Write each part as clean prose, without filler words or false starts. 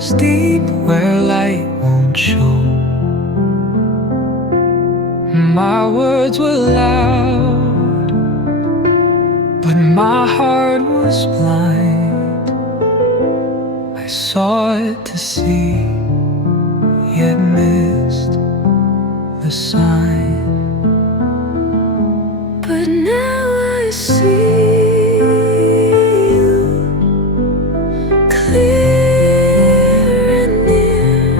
was deep where light won't show. My words were loud, but my heart was blind. I saw it to see, yet missed the sign. But now I see you clear and near.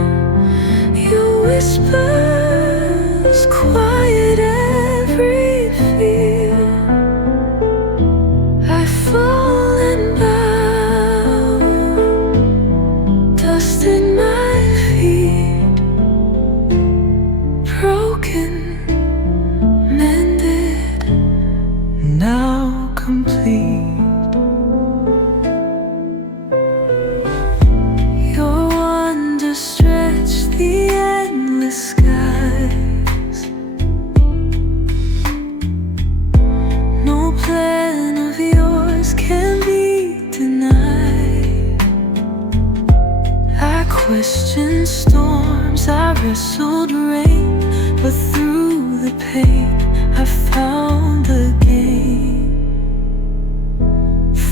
Your whispers quiet every fear. I fall and bow, dust in my feet, broken, mended, now complete. Your wonder stretched the endless skies. No plan of yours can be denied. I questioned storms, I wrestled rain, but through the pain I found the gain.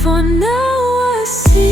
For now I see